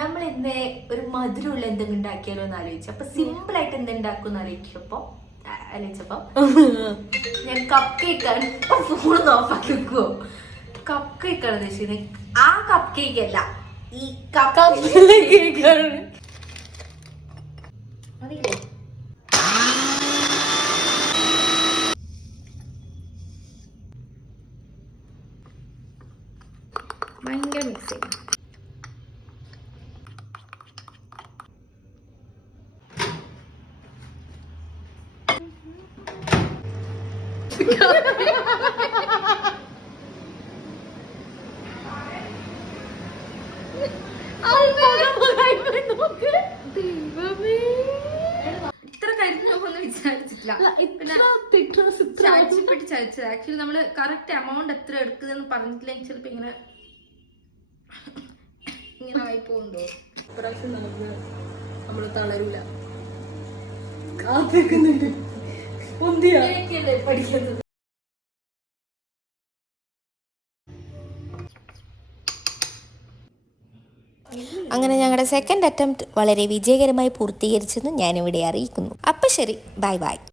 നമ്മൾ ഇന്ന് ഒരു മധുരമുള്ള എന്തെങ്കിലും ഉണ്ടാക്കിയാലോ എന്ന് ആലോചിച്ചു. അപ്പൊ സിമ്പിൾ ആയിട്ട് എന്തുണ്ടാക്കും ആലോചിച്ചപ്പോ ഞാൻ കപ്പ് കേക്കാണ്. ഫോൺ ഓഫാക്കി വെക്കുവോ? കപ്പ് കേക്കാണ് ഉദ്ദേശിക്കുന്നത്. ആ കപ്പ് കേക്ക് അല്ല, ഈ കപ്പ് കേക്കാണ്. ഭയങ്കര മിക്സ് ചെയ്യും. ഇത്ര കരിഞ്ഞൊന്നും വിചാരിച്ചിട്ടില്ല. ചതിച്ചത്. ആക്ച്വലി നമ്മള് കറക്റ്റ് എമൗണ്ട് എത്ര എടുക്കുന്നതെന്ന് പറഞ്ഞിട്ടില്ലെങ്കിൽ ചിലപ്പോ ഇങ്ങനെ ആയി പോകുന്നുണ്ടോ. ഇപ്രാവശ്യം നമ്മള് തളരൂല. കാത്തിരിക്കുന്നുണ്ട് പഠിക്കുന്നത്. അങ്ങനെ ഞങ്ങളുടെ സെക്കൻഡ് അറ്റംപ്റ്റ് വളരെ വിജയകരമായി പൂർത്തീകരിച്ചെന്ന് ഞാനിവിടെ അറിയിക്കുന്നു. അപ്പം ശരി, ബൈ ബൈ.